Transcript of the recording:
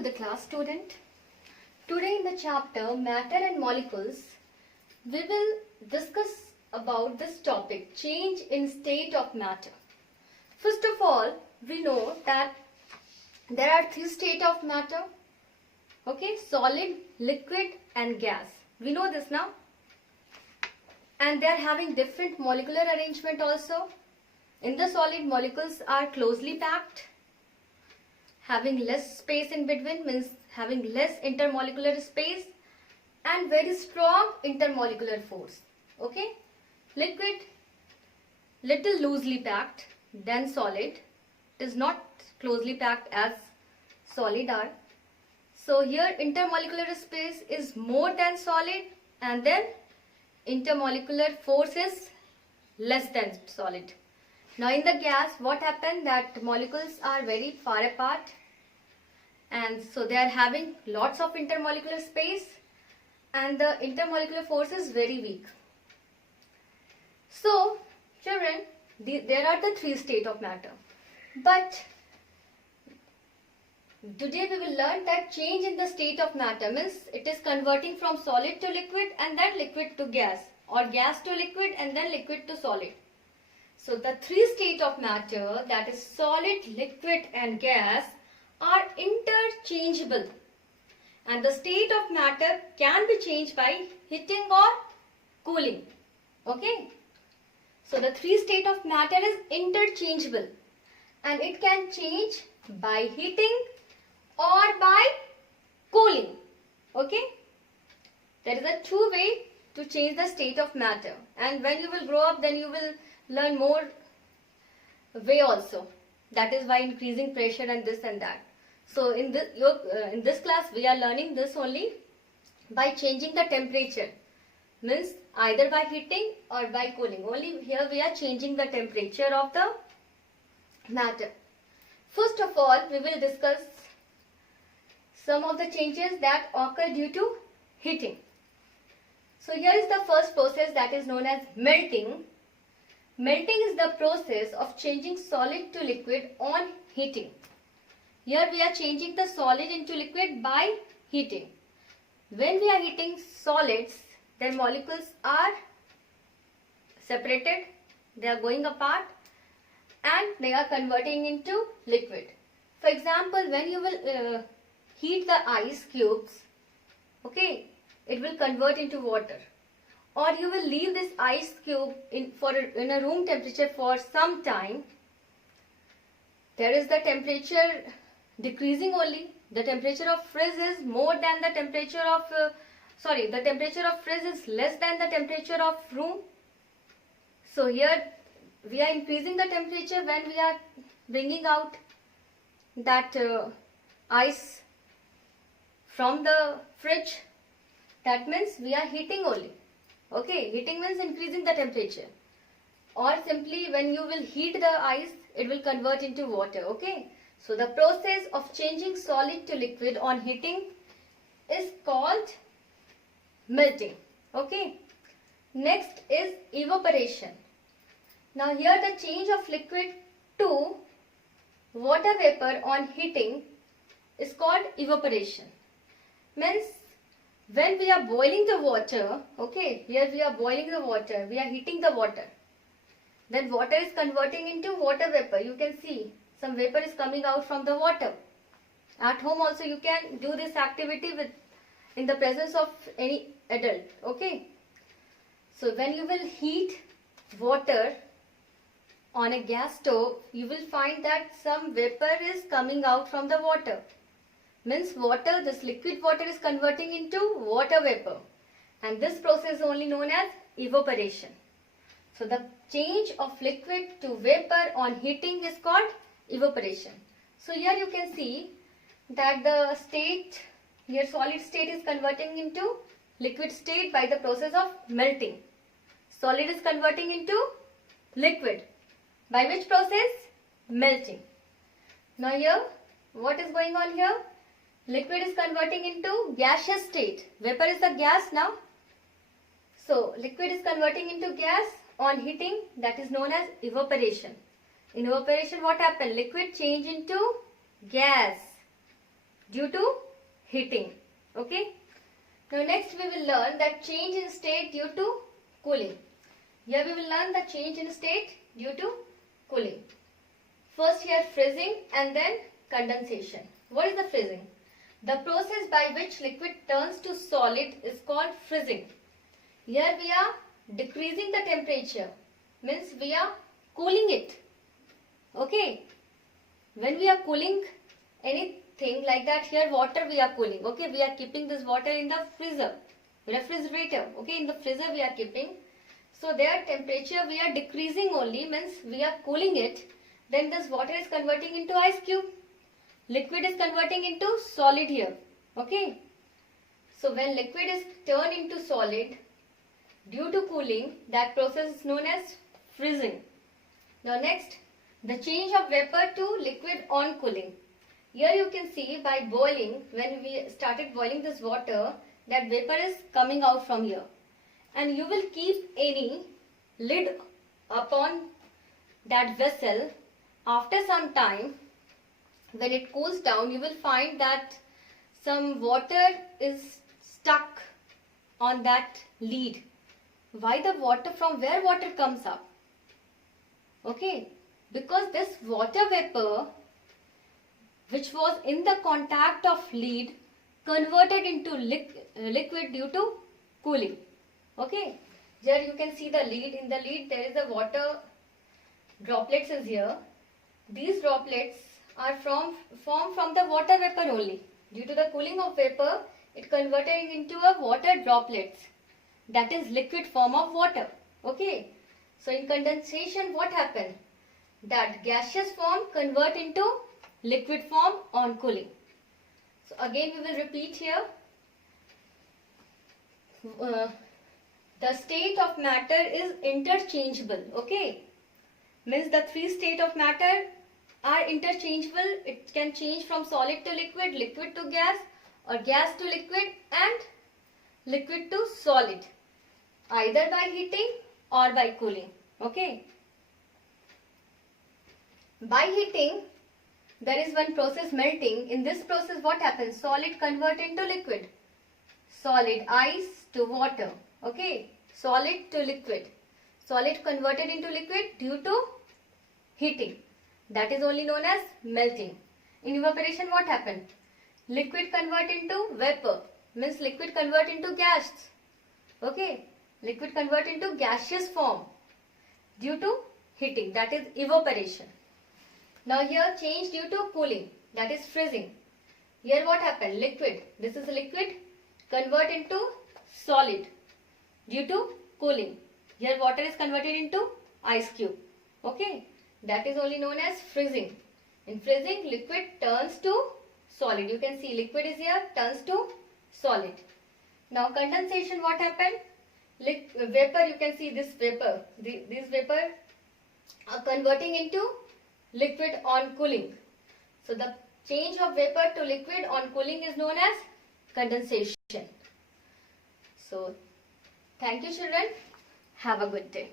to the class, student. Today in the chapter Matter and Molecules, we will discuss about this topic, change in state of matter. First of all, we know that there are three states of matter. Okay, solid, liquid and gas. We know this now. And they are having different molecular arrangement also. In the solid, molecules are closely packed. Having less space in between means having less intermolecular space and very strong intermolecular force. Okay, liquid little loosely packed than solid. It is not closely packed as solid are. So here intermolecular space is more than solid and then intermolecular force is less than solid. Now in the gas, what happened that molecules are very far apart and so they are having lots of intermolecular space and the intermolecular force is very weak. So children, there are the three states of matter. But today we will learn that change in the state of matter means it is converting from solid to liquid and then liquid to gas, or gas to liquid and then liquid to solid. So the three states of matter, that is solid, liquid and gas, are interchangeable, and the state of matter can be changed by heating or cooling. Okay, so the three states of matter is interchangeable and it can change by heating or by cooling. Okay, there is a two way to change the state of matter, and when you will grow up then you will learn more way also. That is by increasing pressure and this and that. So in this class we are learning this only by changing the temperature, means either by heating or by cooling. Only here we are changing the temperature of the matter. First of all, we will discuss some of the changes that occur due to heating. So here is the first process, that is known as melting. Melting is the process of changing solid to liquid on heating. Here we are changing the solid into liquid by heating. When we are heating solids, their molecules are separated, they are going apart and they are converting into liquid. For example, when you will heat the ice cubes, okay, it will convert into water. Or you will leave this ice cube in a room temperature for some time. There is the temperature decreasing only. The temperature of fridge is more than the temperature of, the temperature of fridge is less than the temperature of room. So here we are increasing the temperature when we are bringing out that ice from the fridge. That means we are heating only. Okay, heating means increasing the temperature. Or simply when you will heat the ice, it will convert into water. Okay, so the process of changing solid to liquid on heating is called melting. Okay, next is evaporation. Now here the change of liquid to water vapor on heating is called evaporation. Means when we are boiling the water, okay, here we are boiling the water, we are heating the water. Then water is converting into water vapor. You can see some vapor is coming out from the water. At home also you can do this activity in the presence of any adult. Okay. So when you will heat water on a gas stove, you will find that some vapor is coming out from the water. Means water, this liquid water is converting into water vapor, and this process is only known as evaporation. So the change of liquid to vapor on heating is called evaporation. So here you can see that the state, here solid state is converting into liquid state by the process of melting. Solid is converting into liquid. By which process? Melting. Now here, what is going on here? Liquid is converting into gaseous state. Vapor is the gas now. So liquid is converting into gas on heating, that is known as evaporation. In evaporation what happened? Liquid change into gas. due to heating. Okay. Now next we will learn that change in state due to cooling. Here we will learn the change in state due to cooling. First here freezing and then condensation. What is the freezing? The process by which liquid turns to solid is called freezing. Here we are decreasing the temperature, means we are cooling it. Okay. When we are cooling anything like that, here water we are cooling. Okay, we are keeping this water in the freezer, refrigerator. Okay, in the freezer we are keeping. So their temperature we are decreasing only, means we are cooling it. Then this water is converting into ice cube. Liquid is converting into solid here. Okay. So when liquid is turned into solid due to cooling, that process is known as freezing. Now next, the change of vapor to liquid on cooling. Here you can see by boiling, when we started boiling this water, that vapor is coming out from here. And you will keep any lid upon that vessel. After some time, when it cools down, you will find that some water is stuck on that lid. Why the water? From where water comes up? Okay, because this water vapor which was in the contact of lid converted into liquid due to cooling. Okay, here you can see the lid. In the lid there is a water droplets is here. These droplets are formed from the water vapor only. Due to the cooling of vapor, it converted into a water droplets. That is liquid form of water. Okay. So in condensation, what happened? That gaseous form convert into liquid form on cooling. So again we will repeat here. The state of matter is interchangeable. Okay. Means the three state of matter are interchangeable. It can change from solid to liquid, liquid to gas, or gas to liquid, and liquid to solid, either by heating or by cooling. Okay. By heating, there is one process, melting. In this process what happens? Solid convert into liquid. Solid, ice to water. Okay. Solid to liquid. Solid converted into liquid due to heating. That is only known as melting. In evaporation what happened? Liquid convert into vapor. Means liquid convert into gas. Okay. Liquid convert into gaseous form due to heating. That is evaporation. Now here change due to cooling. That is freezing. Here what happened? Liquid. This is liquid convert into solid due to cooling. Here water is converted into ice cube. Okay. That is only known as freezing. In freezing, liquid turns to solid. You can see liquid is here, turns to solid. Now condensation, what happened? Vapor, you can see this vapor. This vapor are converting into liquid on cooling. So the change of vapor to liquid on cooling is known as condensation. So thank you children. Have a good day.